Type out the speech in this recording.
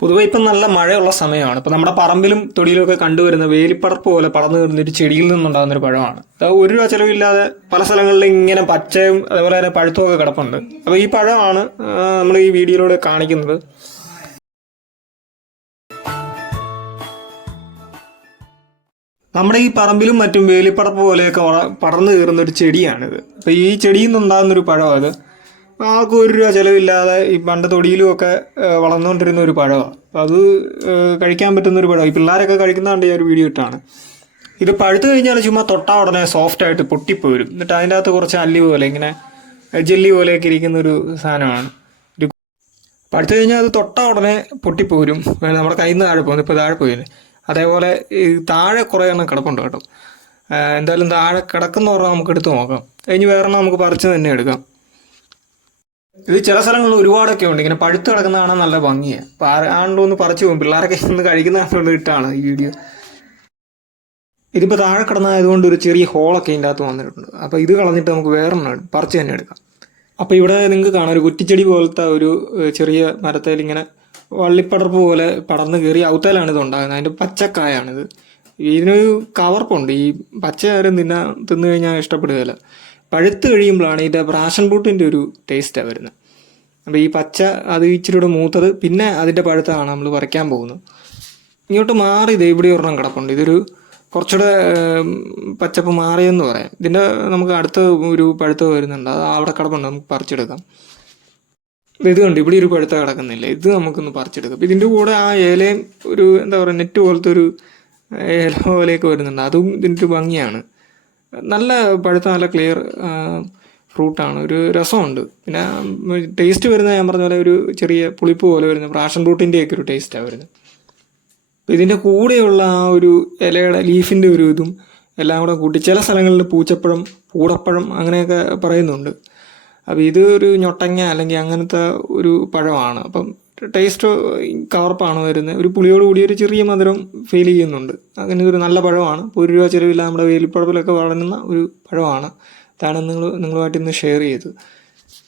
പൊതുവെ ഇപ്പം നല്ല മഴയുള്ള സമയമാണ്. ഇപ്പം നമ്മുടെ പറമ്പിലും തൊടിയിലുമൊക്കെ കണ്ടുവരുന്ന വേലിപ്പടർപ്പ് പോലെ പടർന്നു വരുന്ന ഒരു ചെടിയിൽ നിന്നുണ്ടാകുന്ന ഒരു പഴമാണ്. അത് ഒരു രൂപ ചെലവില്ലാതെ പല സ്ഥലങ്ങളിലും ഇങ്ങനെ പച്ചയും അതുപോലെ തന്നെ പഴുത്തുമൊക്കെ കിടപ്പുണ്ട്. അപ്പോൾ ഈ പഴമാണ് നമ്മൾ ഈ വീഡിയോയിലൂടെ കാണിക്കുന്നത്. നമ്മുടെ ഈ പറമ്പിലും മറ്റും വേലിപ്പടർപ്പ് പോലെയൊക്കെ പടർന്നു കയറുന്ന ഒരു ചെടിയാണിത്. അപ്പോൾ ഈ ചെടിയിൽ നിന്നുണ്ടാകുന്നൊരു പഴമാണ് അത്. ആർക്കും ഒരു രൂപ ചിലവില്ലാതെ ഈ പണ്ട് തൊടിയിലും ഒക്കെ വളർന്നുകൊണ്ടിരുന്ന ഒരു പഴമാണ്. അപ്പം അത് കഴിക്കാൻ പറ്റുന്ന ഒരു പഴമാണ്. ഈ പിള്ളേരൊക്കെ കഴിക്കുന്നതുകൊണ്ട് ഞാൻ ഒരു വീഡിയോ ഇട്ടാണ്. ഇത് പഴുത്ത് കഴിഞ്ഞാൽ ചുമ്മാ തൊട്ടാൽ ഉടനെ സോഫ്റ്റായിട്ട് പൊട്ടിപ്പോരും. എന്നിട്ട് അതിൻ്റെ അകത്ത് കുറച്ച് അല്ലി പോലെ ഇങ്ങനെ ജെല്ലി പോലെയൊക്കെ ഇരിക്കുന്ന ഒരു സാധനമാണ്. ഒരു പഴുത്ത് കഴിഞ്ഞാൽ അത് തൊട്ടാൽ ഉടനെ പൊട്ടിപ്പോരും. നമ്മുടെ കയ്യിൽ നിന്ന് താഴെ പോകുന്നു. ഇപ്പോൾ താഴെ പോയില്ലേ. അതേപോലെ ഈ താഴെ കുറേ എണ്ണം കിടപ്പുണ്ട് കേട്ടോ. എന്തായാലും താഴെ കിടക്കുന്ന പറഞ്ഞാൽ നമുക്ക് എടുത്ത് നോക്കാം. കഴിഞ്ഞ് വേറെ നമുക്ക് പറിച്ച് തന്നെ എടുക്കാം. ഇത് ചില സ്ഥലങ്ങളിൽ ഒരുപാടൊക്കെ ഉണ്ട്. ഇങ്ങനെ പഴുത്ത് കിടക്കുന്ന കാണാൻ നല്ല ഭംഗിയാണ്. അപ്പോൾ ആണ്ടോ ഒന്ന് പറിച്ചു പോകും. പിള്ളേരൊക്കെ ഇന്ന് കഴിക്കുന്ന ഇട്ടാണ് ഈ വീഡിയോ. ഇതിപ്പോൾ താഴെ കിടന്നായതുകൊണ്ട് ഒരു ചെറിയ ഹോളൊക്കെ ഇതിൻ്റെ അകത്ത് വന്നിട്ടുണ്ട്. അപ്പോൾ ഇത് കളഞ്ഞിട്ട് നമുക്ക് വേറെ പറിച്ച് തന്നെ എടുക്കാം. അപ്പോൾ ഇവിടെ നിങ്ങൾക്ക് കാണാം ഒരു കുറ്റിച്ചെടി പോലത്തെ ഒരു ചെറിയ മരത്തേൽ ഇങ്ങനെ വള്ളിപ്പടർപ്പ് പോലെ പടർന്ന് കയറി ഔത്തേലാണ് ഇത് ഉണ്ടാകുന്നത്. അതിൻ്റെ പച്ചക്കായാണിത്. ഇതിനൊരു കവർപ്പുണ്ട്. ഈ പച്ച ആരും തിന്നു കഴിഞ്ഞാൽ ഇഷ്ടപ്പെടുകയില്ല. പഴുത്ത് കഴിയുമ്പോഴാണ് ഇതിൻ്റെ പ്രാഷൻ ഫ്രൂട്ടിൻ്റെ ഒരു ടേസ്റ്റാണ് വരുന്നത്. അപ്പോൾ ഈ പച്ച അത് ഇച്ചിരി കൂടെ മൂത്തത്, പിന്നെ അതിൻ്റെ പഴുത്താണ് നമ്മൾ പറിക്കാൻ പോകുന്നത്. ഇങ്ങോട്ട് മാറി ഇത് ഇവിടെ ഒരെണ്ണം കിടപ്പുണ്ട്. ഇതൊരു കുറച്ചുകൂടെ പച്ചപ്പ് മാറിയെന്ന് പറയാം. ഇതിൻ്റെ നമുക്ക് അടുത്ത ഒരു പഴുത്ത വരുന്നുണ്ട്. അത് അവിടെ കിടപ്പുണ്ട്, നമുക്ക് പറിച്ചെടുക്കാം. ഇത് കണ്ട് ഇവിടെ ഒരു പഴുത്ത കിടക്കുന്നില്ല. ഇത് നമുക്കൊന്ന് പറിച്ചെടുക്കാം. ഇതിൻ്റെ കൂടെ ആ ഇലയും ഒരു എന്താ പറയുക നെറ്റ് പോലത്തെ ഒരു ഇല പോലെയൊക്കെ വരുന്നുണ്ട്. അതും ഇതിൻ്റെ ഒരു ഭംഗിയാണ്. നല്ല പഴുത്ത നല്ല ക്ലിയർ ഫ്രൂട്ടാണ്. ഒരു രസമുണ്ട്. പിന്നെ ടേസ്റ്റ് വരുന്നത് ഞാൻ പറഞ്ഞ പോലെ ഒരു ചെറിയ പുളിപ്പ് പോലെ വരുന്നത് പ്രാഷൻ ഫ്രൂട്ടിൻ്റെയൊക്കെ ഒരു ടേസ്റ്റാണ് വരുന്നത്. അപ്പോൾ ഇതിൻ്റെ കൂടെയുള്ള ആ ഒരു ഇലയുടെ ലീഫിൻ്റെ ഒരു ഇതും എല്ലാം കൂടെ കൂട്ടി ചില സ്ഥലങ്ങളിൽ പൂച്ചപ്പഴം, പൂടപ്പഴം അങ്ങനെയൊക്കെ പറയുന്നുണ്ട്. അപ്പോൾ ഇത് ഒരു ഞൊട്ടങ്ങ അല്ലെങ്കിൽ അങ്ങനത്തെ ഒരു പഴമാണ്. അപ്പം ടേസ്റ്റ് കവർപ്പാണ് വരുന്നത്. ഒരു പുളിയോട് കൂടി ഒരു ചെറിയ മധുരം ഫീൽ ചെയ്യുന്നുണ്ട്. അങ്ങനെ ഒരു നല്ല പഴമാണ്. ഇപ്പോൾ ഒരു രൂപ ചിലവില്ല നമ്മുടെ വേലിപ്പടപ്പിലൊക്കെ വളരുന്ന ഒരു പഴമാണ്. അതാണ് നിങ്ങളുമായിട്ട് ഇന്ന് ഷെയർ ചെയ്തത്.